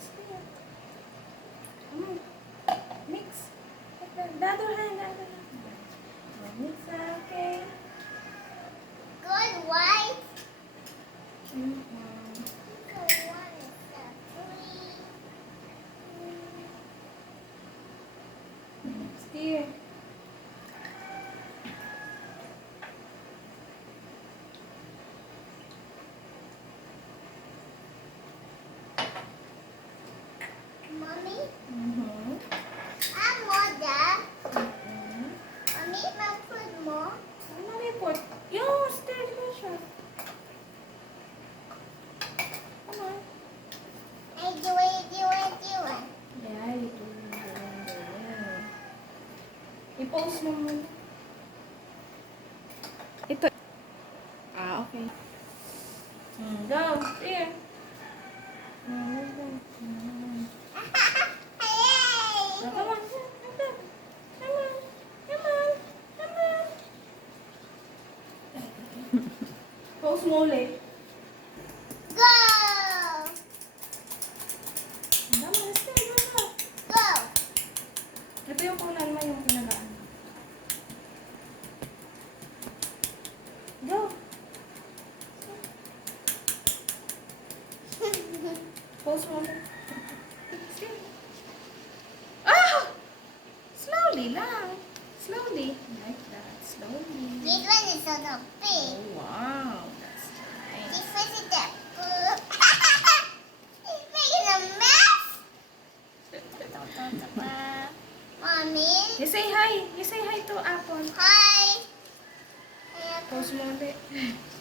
Steer. Come on. Mix. The other hand. Mix, okay. Good white. Mm-hmm. Good one is the green. Steer. Mommy, Mm-hmm. I want that. Mm-hmm. Mommy, may put more. Ano report? Yung steer ko siya. Come on. I do it. Yeah, you do. I-post mo muna. Ito. Ah, okay. Go. Here. Go. Hey! Come on. Come on. Post mo ulit. Go! Come on, stay. Go. Go! Ito yung kunan mo yung pinagaan. Go. Post mo ulit. Stay. Ah! Slowly lang. Slowly. Like that. Slowly. This one is on the big. Oh, wow. That's nice. This one is the good. It's making a mess. Mommy, You say hi. You say hi to Apple. hi. Post mo ulit.